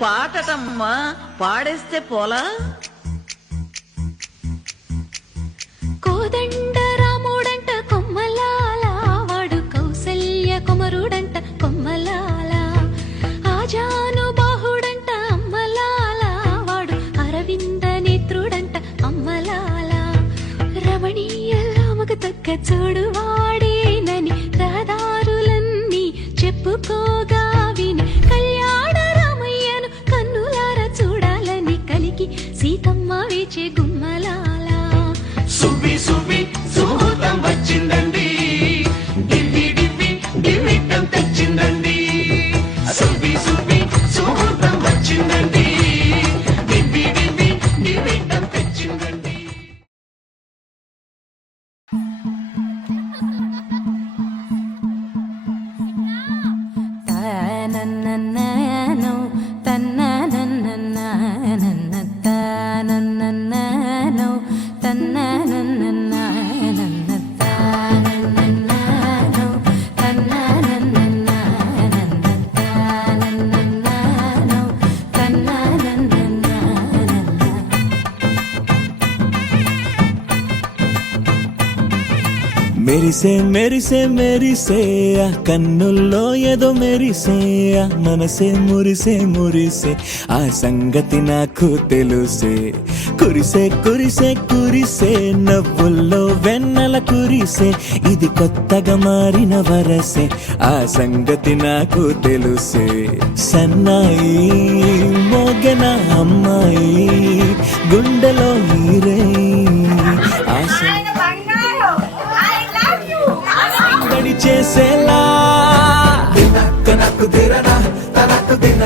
పాటటమ్మా పాడేస్తే పోలా. కోదండ రాముడంట కొమ్మలాల, వాడు కౌసల్య కుమరుడంట కొమ్మలాల. ఆజాను బాహుడంట అమ్మలాల, వాడు అరవింద నేత్రుడంట అమ్మలాల. రమణీయ రామకు తగ్గ చూడు వాడేనని రహదారులన్నీ చెప్పుకోగా విని కళ్యాణ రామయ్యను కన్నులార చూడాలని కలికి సీతమ్మ వేచే గుమ్మలాల. సువ్వి సువ్వి సుహూతం వచ్చిందండి, డివ్వి డివ్వి డివ్విటం తెచ్చిందండి. సువ్వి సువ్వి సుహూతం వచ్చిందండి, డివ్వి డివ్వి డివ్విటం తెచ్చిందండి. మెరిసే మెరిసే మెరిసే కన్నుల్లో ఏదో మెరిసే, మనసే మురిసే మురిసే ఆ సంగతి నాకు తెలుసే. కురిసే కురిసే కురిసే నవ్వుల్లో వెన్నెల కురిసే, ఇది కొత్తగా మారిన వరసే ఆ సంగతి నాకు తెలుసే. సన్నాయి మోగన అమ్మాయి గుండెలో నీరే ఆశ చేసేలా తనకు దిరనా తనకు దిన